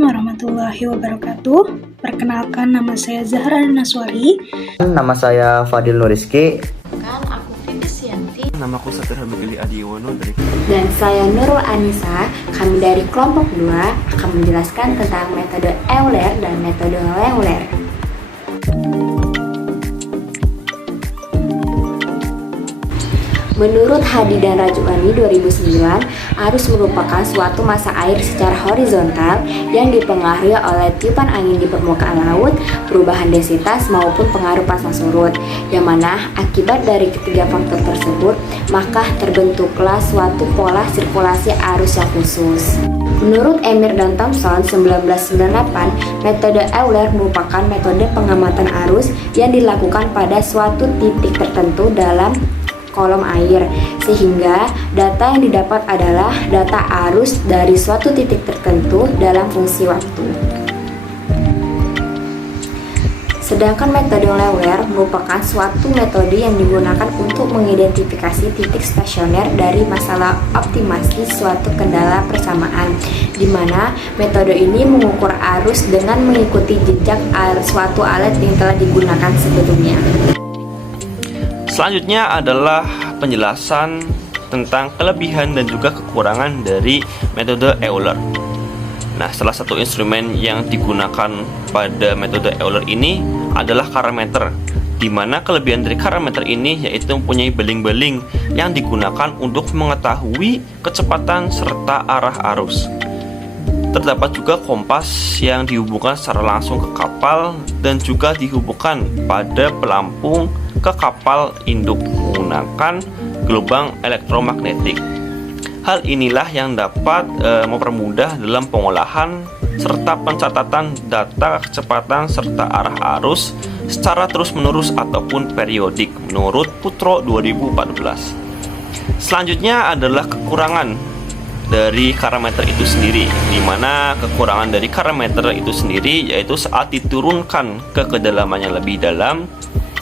warahmatullahi wabarakatuh. Perkenalkan, nama saya Zahra Naswari. Nama saya Fadil Nuriski. Aku Fitri. Namaku Satir Habibili Adiwono dari. Dan saya Nurul Anissa. Kami dari kelompok 2 akan menjelaskan tentang metode Euler dan metode Lengler. Menurut Hadi dan Rajwani 2009, arus merupakan suatu massa air secara horizontal yang dipengaruhi oleh tiupan angin di permukaan laut, perubahan densitas maupun pengaruh pasang surut, yang mana akibat dari ketiga faktor tersebut, maka terbentuklah suatu pola sirkulasi arus yang khusus. Menurut Emir dan Thomson 1998, metode Euler merupakan metode pengamatan arus yang dilakukan pada suatu titik tertentu dalam kolom air, sehingga data yang didapat adalah data arus dari suatu titik tertentu dalam fungsi waktu. Sedangkan metode Lengler merupakan suatu metode yang digunakan untuk mengidentifikasi titik stasioner dari masalah optimasi suatu kendala persamaan, di mana metode ini mengukur arus dengan mengikuti jejak suatu alat yang telah digunakan sebelumnya. Selanjutnya adalah penjelasan tentang kelebihan dan juga kekurangan dari metode Euler. Nah, salah satu instrumen yang digunakan pada metode Euler ini adalah karometer, di mana kelebihan dari karometer ini yaitu mempunyai beling-beling yang digunakan untuk mengetahui kecepatan serta arah arus. Terdapat juga kompas yang dihubungkan secara langsung ke kapal dan juga dihubungkan pada pelampung ke kapal induk menggunakan gelombang elektromagnetik. Hal inilah yang dapat mempermudah dalam pengolahan serta pencatatan data kecepatan serta arah arus secara terus-menerus ataupun periodik menurut Putro 2014. Selanjutnya adalah kekurangan dari karometer itu sendiri, di mana kekurangan dari karometer itu sendiri yaitu saat diturunkan ke kedalamannya lebih dalam,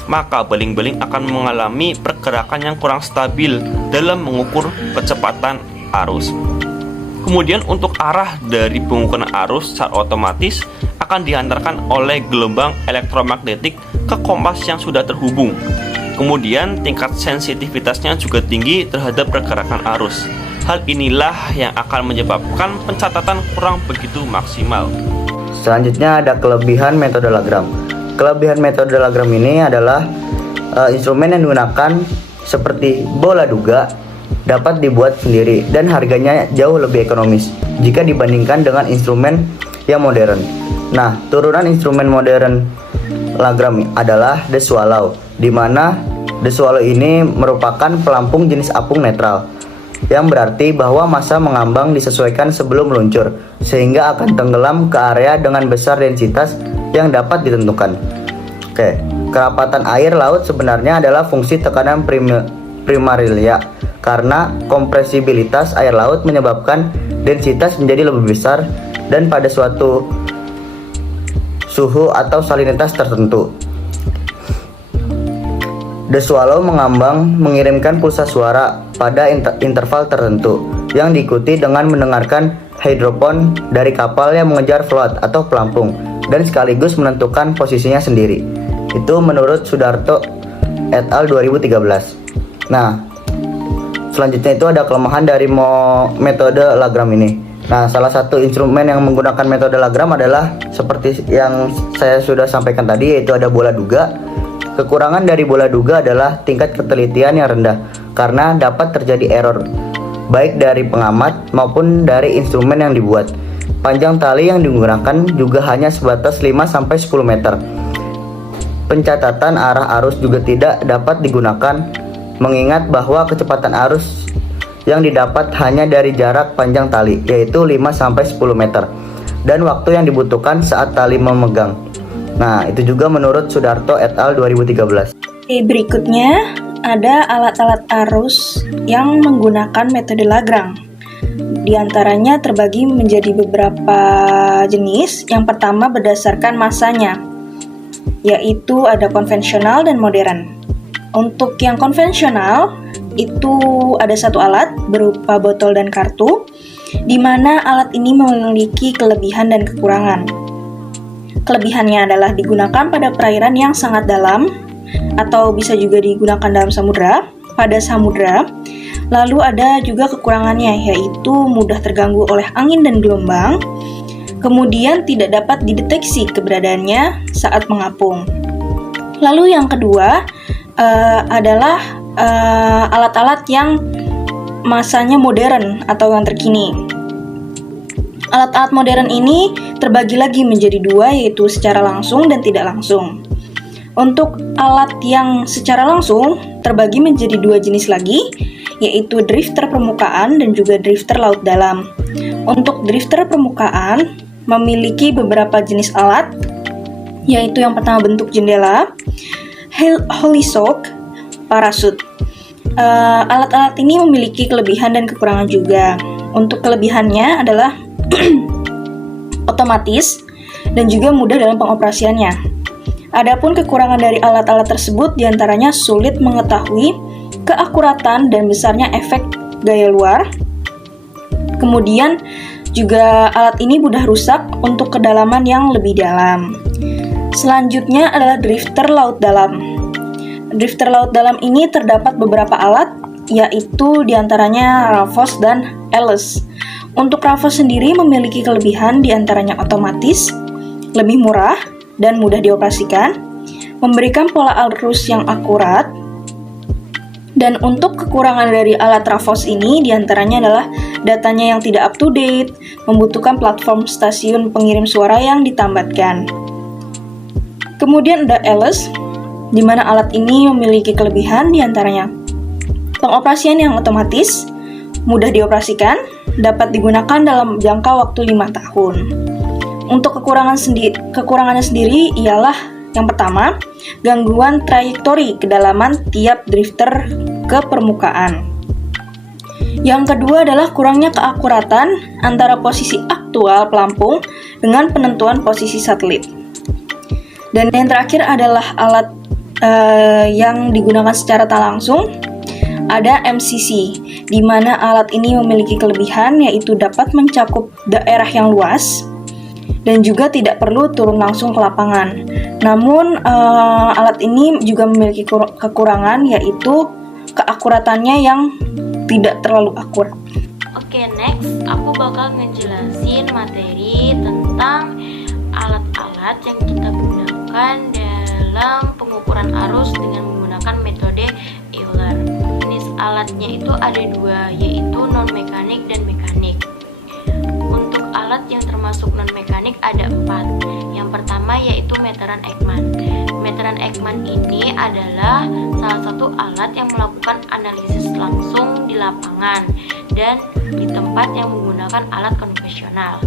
maka beling-beling akan mengalami pergerakan yang kurang stabil dalam mengukur kecepatan arus. Kemudian untuk arah dari pengukuran arus secara otomatis akan diantarkan oleh gelombang elektromagnetik ke kompas yang sudah terhubung. Kemudian tingkat sensitivitasnya juga tinggi terhadap pergerakan arus. Hal inilah yang akan menyebabkan pencatatan kurang begitu maksimal. Selanjutnya ada kelebihan metode Lagrange. Kelebihan metode Lagrange ini adalah instrumen yang digunakan seperti bola duga dapat dibuat sendiri dan harganya jauh lebih ekonomis jika dibandingkan dengan instrumen yang modern. Nah, turunan instrumen modern Lagrange adalah The Swallow, di mana The Swallow ini merupakan pelampung jenis apung netral, yang berarti bahwa massa mengambang disesuaikan sebelum meluncur, sehingga akan tenggelam ke area dengan besar densitas yang dapat ditentukan. Oke, kerapatan air laut sebenarnya adalah fungsi tekanan primaria, karena kompresibilitas air laut menyebabkan densitas menjadi lebih besar dan pada suatu suhu atau salinitas tertentu. The Swallow mengambang mengirimkan pulsa suara pada interval tertentu yang diikuti dengan mendengarkan hidrofon dari kapal yang mengejar float atau pelampung dan sekaligus menentukan posisinya sendiri. Itu menurut Sudarto et al. 2013. Nah, selanjutnya itu ada kelemahan dari metode Lagrange ini. Nah, salah satu instrumen yang menggunakan metode Lagrange adalah seperti yang saya sudah sampaikan tadi, yaitu ada bola duga. Kekurangan dari bola duga adalah tingkat ketelitian yang rendah karena dapat terjadi error baik dari pengamat maupun dari instrumen yang dibuat. Panjang tali yang digunakan juga hanya sebatas 5-10 meter. Pencatatan arah arus juga tidak dapat digunakan mengingat bahwa kecepatan arus yang didapat hanya dari jarak panjang tali, yaitu 5-10 meter, dan waktu yang dibutuhkan saat tali memegang. Nah, itu juga menurut Sudarto et al. 2013. Berikutnya ada alat-alat arus yang menggunakan metode Lagrange. Di antaranya terbagi menjadi beberapa jenis. Yang pertama berdasarkan massanya, yaitu ada konvensional dan modern. Untuk yang konvensional itu ada satu alat berupa botol dan kartu di mana alat ini memiliki kelebihan dan kekurangan. Kelebihannya adalah digunakan pada perairan yang sangat dalam, atau bisa juga digunakan dalam samudra, pada samudra. Lalu ada juga kekurangannya, yaitu mudah terganggu oleh angin dan gelombang, kemudian tidak dapat dideteksi keberadaannya saat mengapung. Lalu yang kedua adalah alat-alat yang masanya modern atau yang terkini. Alat-alat modern ini terbagi lagi menjadi dua, yaitu secara langsung dan tidak langsung. Untuk alat yang secara langsung terbagi menjadi dua jenis lagi, yaitu drifter permukaan dan juga drifter laut dalam. Untuk drifter permukaan memiliki beberapa jenis alat, yaitu yang pertama bentuk jendela, helisock, parasut. Alat-alat ini memiliki kelebihan dan kekurangan juga. Untuk kelebihannya adalah otomatis dan juga mudah dalam pengoperasiannya. Adapun kekurangan dari alat-alat tersebut diantaranya sulit mengetahui keakuratan dan besarnya efek gaya luar. Kemudian juga alat ini mudah rusak untuk kedalaman yang lebih dalam. Selanjutnya adalah drifter laut dalam. Drifter laut dalam ini terdapat beberapa alat, yaitu diantaranya Ravos dan Eles. Untuk Ravos sendiri memiliki kelebihan diantaranya otomatis, lebih murah, dan mudah dioperasikan, memberikan pola arus yang akurat. Dan untuk kekurangan dari alat Ravos ini diantaranya adalah datanya yang tidak up to date, membutuhkan platform stasiun pengirim suara yang ditambatkan. Kemudian ada Eles, di mana alat ini memiliki kelebihan diantaranya pengoperasian yang otomatis, mudah dioperasikan, dapat digunakan dalam jangka waktu 5 tahun. Untuk kekurangannya sendiri ialah yang pertama, gangguan trayektori kedalaman tiap drifter ke permukaan. Yang kedua adalah kurangnya keakuratan antara posisi aktual pelampung dengan penentuan posisi satelit. Dan yang terakhir adalah alat yang digunakan secara tak langsung, ada MCC, di mana alat ini memiliki kelebihan yaitu dapat mencakup daerah yang luas dan juga tidak perlu turun langsung ke lapangan. Namun alat ini juga memiliki kekurangan, yaitu keakuratannya yang tidak terlalu akurat. Oke, next aku bakal ngejelasin materi tentang alat-alat yang kita gunakan dalam pengukuran arus dengan menggunakan metode Euler. Jenis alatnya itu ada dua, yaitu non-mekanik dan mekanik. Untuk alat yang termasuk non-mekanik ada 4. Yang pertama yaitu meteran Ekman. Meteran Ekman ini adalah salah satu alat yang melakukan analisis langsung di lapangan dan di tempat yang menggunakan alat konvensional.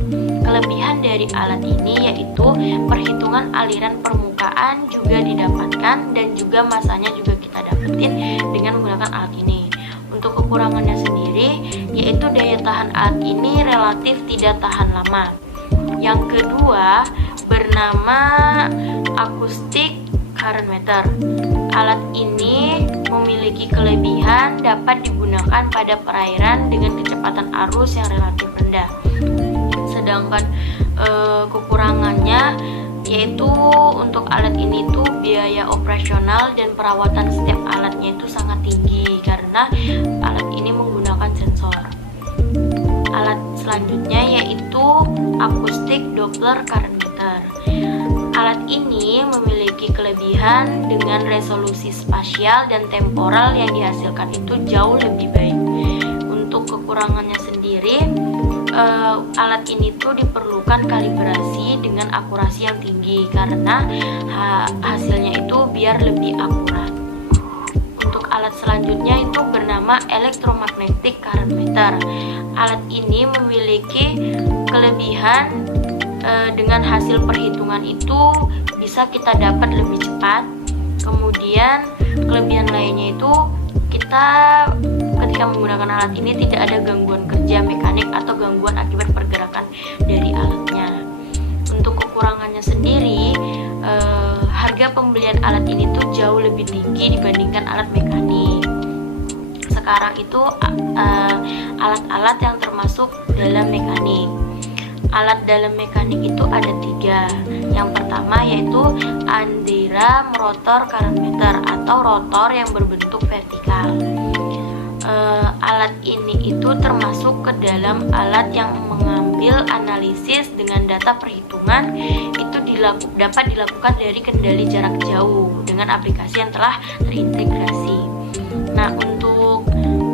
Kelebihan dari alat ini yaitu perhitungan aliran permukaan juga didapatkan dan juga masanya juga kita dapetin dengan menggunakan alat ini. Untuk kekurangannya sendiri yaitu daya tahan alat ini relatif tidak tahan lama. Yang kedua bernama acoustic current meter. Alat ini memiliki kelebihan dapat digunakan pada perairan dengan kecepatan arus yang relatif rendah. Sedangkan kekurangannya yaitu untuk alat ini tuh biaya operasional dan perawatan setiap alatnya itu sangat tinggi karena alat ini menggunakan sensor. Alat selanjutnya yaitu acoustic Doppler current meter. Alat ini memiliki kelebihan dengan resolusi spasial dan temporal yang dihasilkan itu jauh lebih baik. Untuk kekurangannya sendiri, alat ini tuh diperlukan kalibrasi dengan akurasi yang tinggi karena hasilnya itu biar lebih akurat. Untuk alat selanjutnya itu bernama electromagnetic current meter. Alat ini memiliki kelebihan dengan hasil perhitungan itu bisa kita dapat lebih cepat. Kemudian kelebihan lainnya itu kita ketika menggunakan alat ini tidak ada gangguan kerja mekanik atau gangguan akibat pergerakan dari alatnya. Untuk kekurangannya sendiri, harga pembelian alat ini tuh jauh lebih tinggi dibandingkan alat mekanik. sekarang itu alat-alat yang termasuk dalam mekanik. Alat dalam mekanik itu ada 3. Yang pertama yaitu Andera rotor current meter atau rotor yang berbentuk vertikal. Alat ini itu termasuk ke dalam alat yang mengambil analisis dengan data perhitungan itu dapat dilakukan dari kendali jarak jauh dengan aplikasi yang telah terintegrasi. Nah, untuk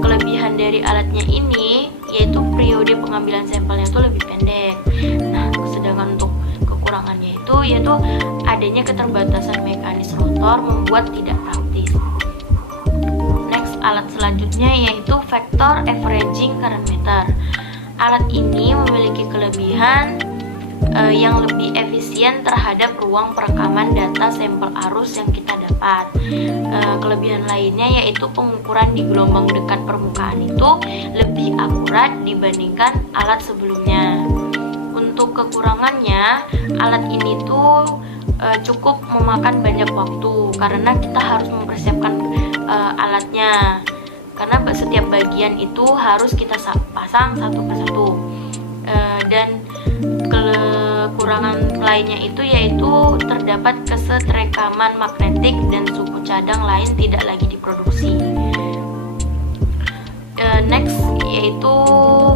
kelebihan dari alatnya ini yaitu periode pengambilan sampelnya itu lebih pendek. Nah, sedangkan untuk kekurangannya itu yaitu adanya keterbatasan mekanis rotor membuat tidak praktis. Next, alat selanjutnya yaitu vector averaging current meter. Alat ini memiliki kelebihan yang lebih efisien terhadap ruang perekaman data sampel arus yang kita dapat. Kelebihan lainnya yaitu pengukuran di gelombang dekat permukaan itu lebih akurat dibandingkan alat sebelumnya. Untuk kekurangannya, alat ini tuh cukup memakan banyak waktu karena kita harus mempersiapkan alatnya. Karena setiap bagian itu harus kita pasang satu persatu. Dan kekurangan lainnya itu yaitu terdapat kesetrekaman magnetik dan suku cadang lain tidak lagi diproduksi. Next yaitu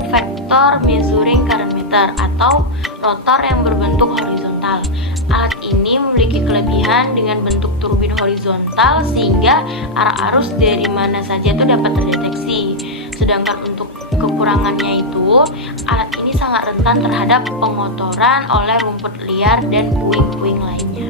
vector measuring current meter atau rotor yang berbentuk horizontal. Alat ini memiliki kelebihan dengan bentuk turbin horizontal sehingga arah arus dari mana saja itu dapat terdeteksi. Sedangkan untuk kekurangannya itu, alat ini sangat rentan terhadap pengotoran oleh rumput liar dan puing-puing lainnya.